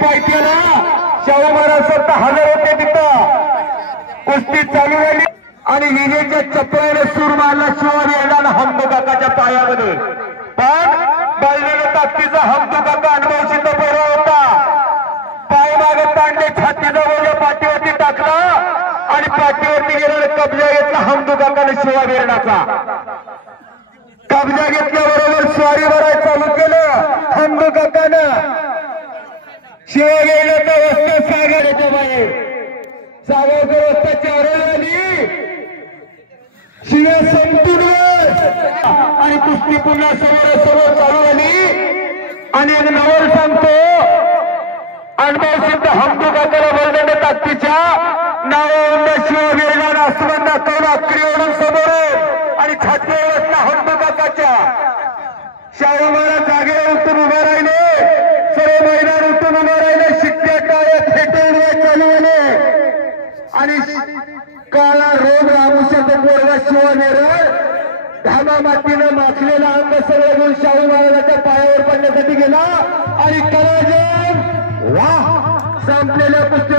पायथ्याला शाहू महाराज हजर होते तिथं कुस्ती चालू झाली आणि विजेच्या चपळाने सूर मारला शिवाजी येणार हमदू काकाच्या पायामध्ये पण बळलेल्या ताकदीचा हमदू काका अनुभव सिद्ध बरा होता पाय मागे तांडले छातीचा वजा पाठीवरती टाकला आणि पाठीवरती गेल्याने कब्जा घेतला हमदू काकाने शिवाजी येण्याचा कब्जा घेतल्याबरोबर स्वारी भराय चालू केलं हमदू काकानं शिवाय गेल्याचा वस्त्र सागराच्या बाहेर सागरकर वस्त्र चारोळी आली शिव्या संपूर्ण आणि कुस्ती पुन्हा समोर चालू झाली आणि एक नवल सांगतो अनुभव सिद्ध हमदू काकाला बळलेल्या ताकदीच्या नावावरून शिववेगान आसमान दाखवला अक्रियोडून समोर आणि छातीवर बसला हमदू काकाच्या शाहू महाराज जागेवर उठून उभा राहिले सर्व मैदान उठून उभा राहिले शिक्क्या टाळ्या थेटवून चालू झाले आणि काळा रोग रामुशाचा पोरगा शिवा नेरळ धामा मातीनं माखलेला अंग सगळं घेऊन शाहू महाराजाच्या पायावर पडण्यासाठी गेला आणि कलाजन वा संपलेल्या कुस्ती